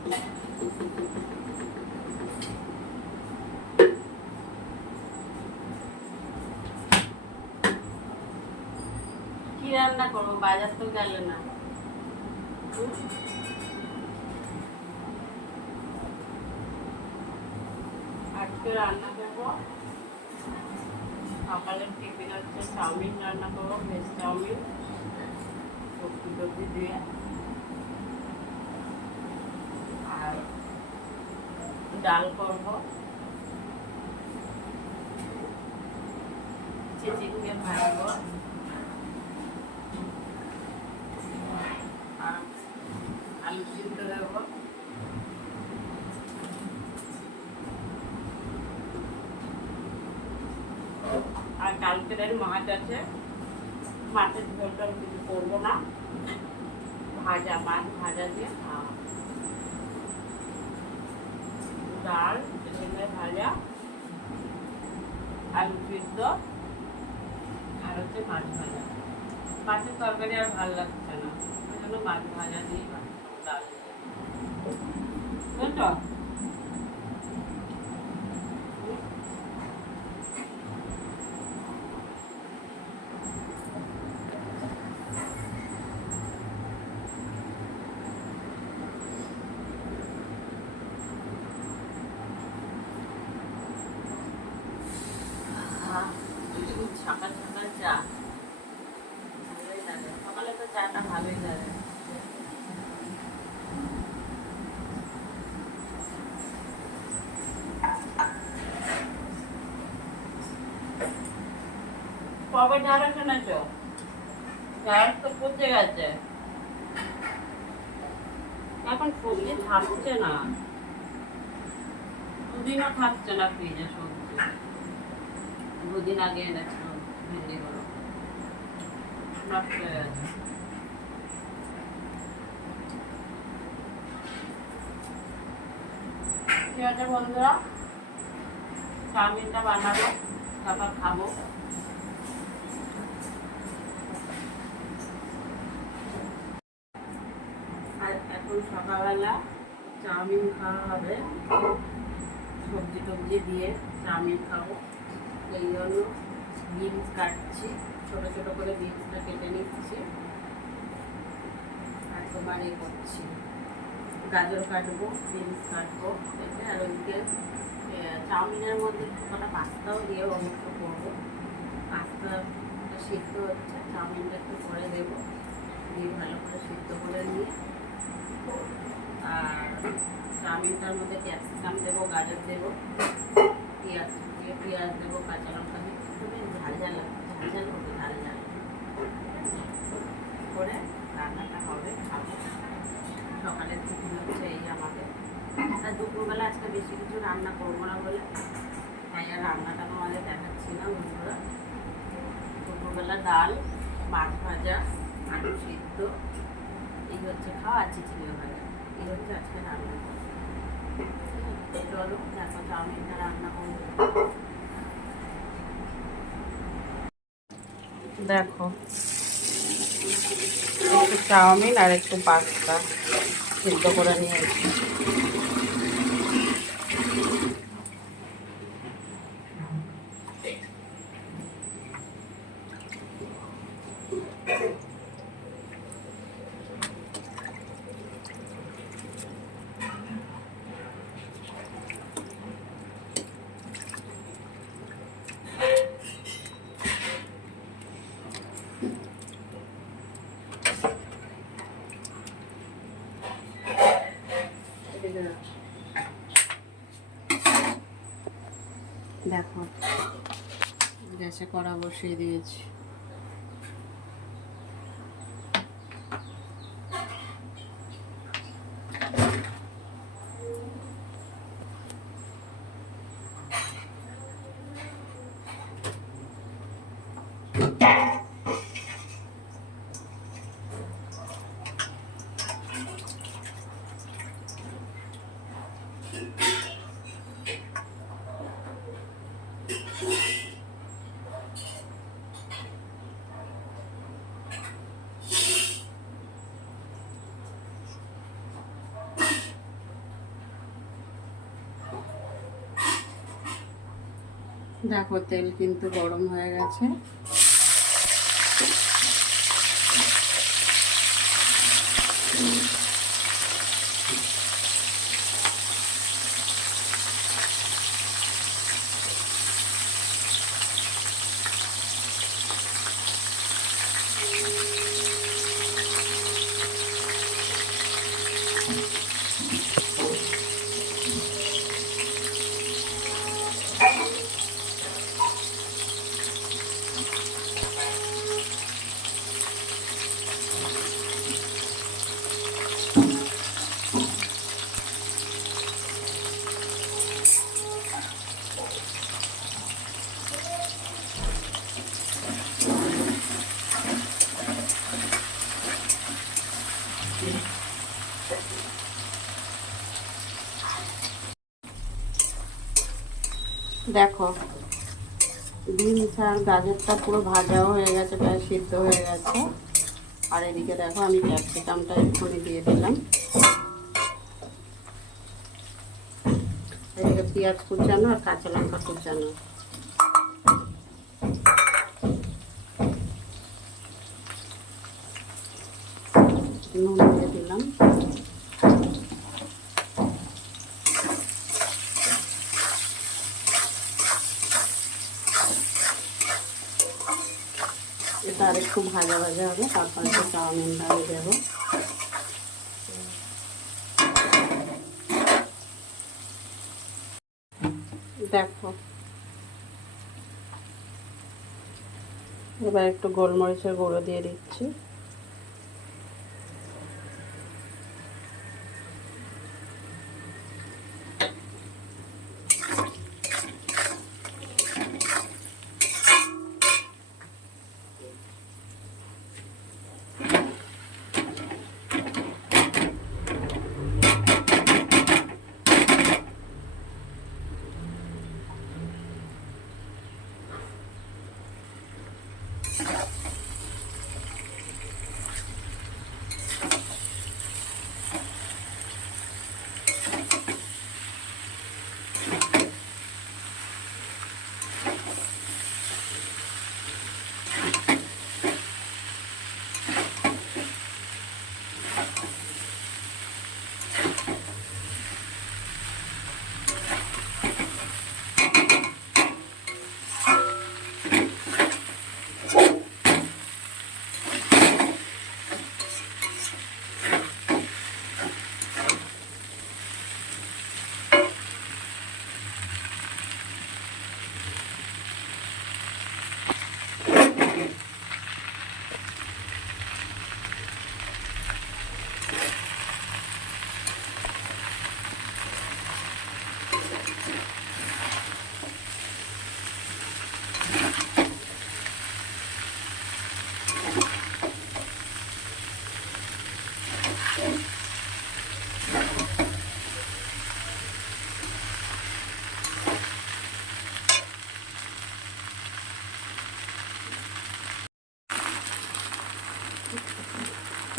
কি রান্না করবো? বাজার তো গেল না। আজকে রান্না করবো, সকালের টিফিন হচ্ছে চাউমিন রান্না করবো, ভেজ চাউমিন, সবজি টবজি দিয়ে। আর ডাল করবো, চিচিঙ্গে ভাজবো, আর আলু সিদ্ধ দেবো। আর কালকের মাছ আছে, মাছের ঝোলটা কিছু করবো না, ভাজা, মাছ ভাজা দিয়ে খাওয়া। ডাল, চিচিঙ্গে ভাজা, আলু সিদ্ধ, আর হচ্ছে মাছ ভাজা। মাছের তরকারি আর ভালো লাগছে না, ওই জন্য মাছ ভাজা দিয়ে ডাল, বুঝছো? সকাল সকাল চা ভালোই লাগে, সকালে তো চাটা ভালোই লাগে। কবে ঢাড়স এনেছো? ঢাড়স তো পচে গেছে, এখন সবজি থাকছে না, দুদিনও থাকছে না ফ্রিজে সবজি। দুদিন আগে এনেছিল ভেন্ডিগুলো, নষ্ট হয়ে গেছে। ঠিক আছে বন্ধুরা, চাউমিনটা বানাবো, তারপর খাবো। আর এখন সকালবেলা চাউমিন খাওয়া হবে, সবজি টবজি দিয়ে চাউমিন খাবো। এই জন্য বিনস কাটছি, ছোটো ছোটো করে বিনসটা কেটে নিচ্ছি, আর তোমার করছি, গাজর কাটবো, বিনস কাটবো, আর ওইদিকে চাউমিনের মধ্যে কটা পাস্তাও দিয়ে অবশ্য করবো। পাস্তা সিদ্ধ হচ্ছে, চাউমিনটা একটু করে দেবো, দিয়ে ভালো করে সিদ্ধ করে নিয়ে, আর চাউমিনটার মধ্যে ক্যাপসিকাম দেবো, গাজর দেবো, পেঁয়াজ দেবো, কাঁচা লঙ্কা দিয়ে ঝাল ঝাল ঝাল হবে, ঝাল ঝাল করে রান্নাটা হবে, খাবো। সকালের টিফিন হচ্ছে এই আমাদের। আর দুপুরবেলা আজকে বেশি কিছু রান্না করবো না বলে তাই আর রান্নাটা আমাদের দেখাচ্ছি না বন্ধুরা। দুপুরবেলা ডাল, মাছ ভাজা, আলু সিদ্ধ, এই হচ্ছে খাওয়া, চিচিঙ্গে ভাজা, এই হচ্ছে আজকে রান্না। চলো দেখো চাউমিনটা রান্না করবো। দেখো একটু চাউমিন আর একটু পাস্তা সিদ্ধ করে নিয়েছি। দেখো গ্যাসে কড়া বসিয়ে দিয়েছি। দেখো তেল কিন্তু গরম হয়ে গেছে। দেখো বিনস আর গাজরটা পুরো ভাজাও হয়ে গেছে, প্রায় সিদ্ধ হয়ে গেছে। আর এদিকে দেখো আমি ক্যাপসিকামটা এক্ষুনি দিয়ে দিলাম। এদিকে পেঁয়াজ কুচানো আর কাঁচা লঙ্কা কুচানো। নুন দিয়ে দিলাম। এটা আর একটু ভাজা ভাজা হবে, তারপরে চাউমিনটা আমি দেবো। দেখো এবার একটু গোলমরিচের গুঁড়ো দিয়ে দিচ্ছি।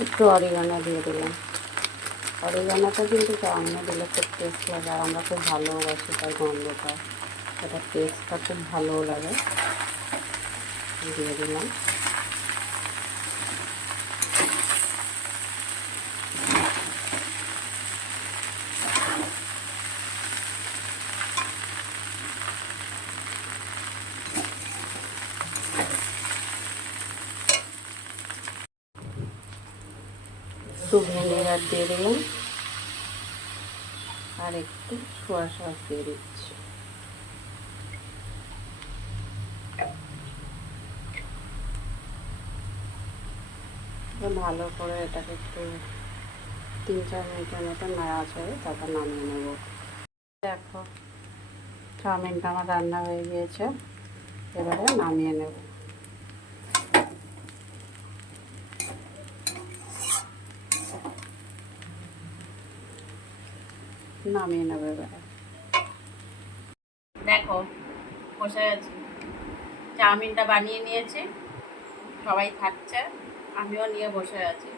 একটু অরিগানো দিয়ে দিলাম। অরিগানোটা কিন্তু চাউমিনে দিলে খুব টেস্ট লাগে, আর আমরা খুব ভালোবাসি তার গন্ধটা, এটা টেস্টটা খুব ভালো লাগে। দিয়ে দিলাম। একটু ভিনেগার দিয়ে দিলাম আর একটু সোয়া সস দিয়ে দিচ্ছি। ভালো করে এটাকে একটু 3-4 মিনিটের মতো নাড়া চড়ে তারপর নামিয়ে নেব। দেখো চাউমিনটা আমার রান্না হয়ে গিয়েছে, এবারে নামিয়ে নেব। নামিয়ে নেব এবারে। দেখো বসে আছি, চাউমিনটা বানিয়ে নিয়েছি, সবাই খাচ্ছে, আমিও নিয়ে বসে আছি।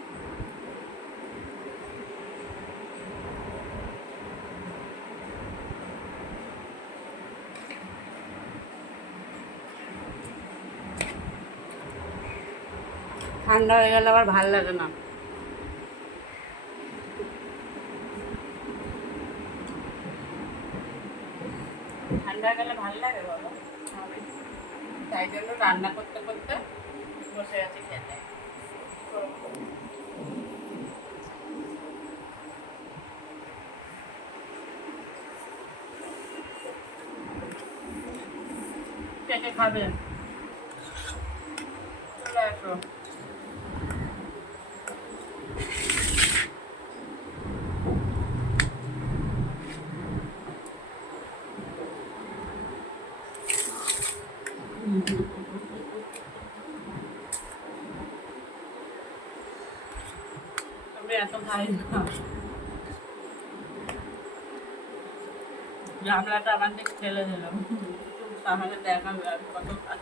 ঠান্ডা হয়ে গেলে আবার ভাল লাগে না। ঠান্ডা হয়ে গেলে ভাল লাগে বলো? তাই জন্য রান্না করতে করতে বসে আছি খেতে। কে কে খাবেন? চলে আসো। আমি এত খাই না। গামলাটা আমার দিকে ফেলে দিলাম, তাহলে দেখাবে আমি কত খাই।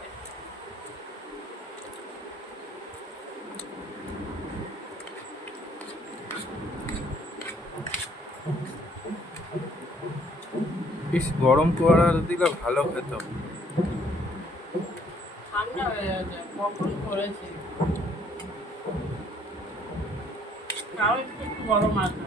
বেশ গরম করা দিলে ভালো খেত। ঠান্ডা হয়ে গেছে, কখন করেছি, তাও একটু একটু গরম আছে।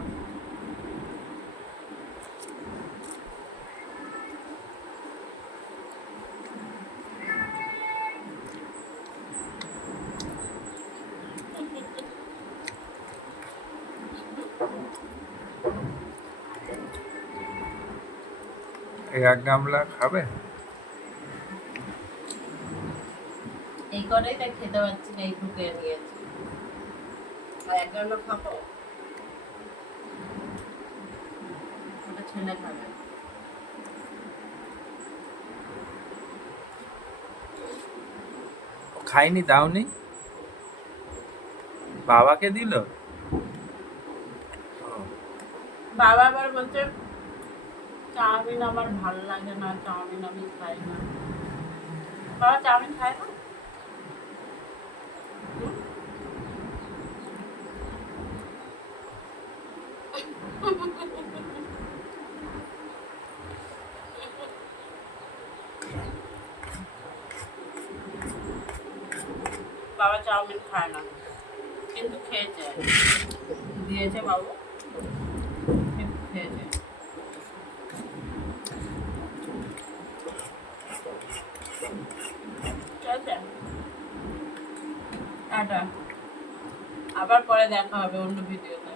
এক গামলা খাবে? এই করেই তাই খেতে পারছি না, এই ঢুকে নিয়েছি। আর এক গামলা খাবো, ওটা ছেলে খাবে। খাইনি, দাওনি? বাবাকে দিল? বাবা আবার বলছে চাউমিন আমার ভালো লাগে না, চাউমিন আমি খাই না। বাবা চাউমিন খায় না? বাবা চাউমিন খায় না, কিন্তু খেয়েছে, দিয়েছে বাবু, কিন্তু খেয়েছে। ঠিক আছে, টাটা, আবার পরে দেখা হবে অন্য ভিডিওতে।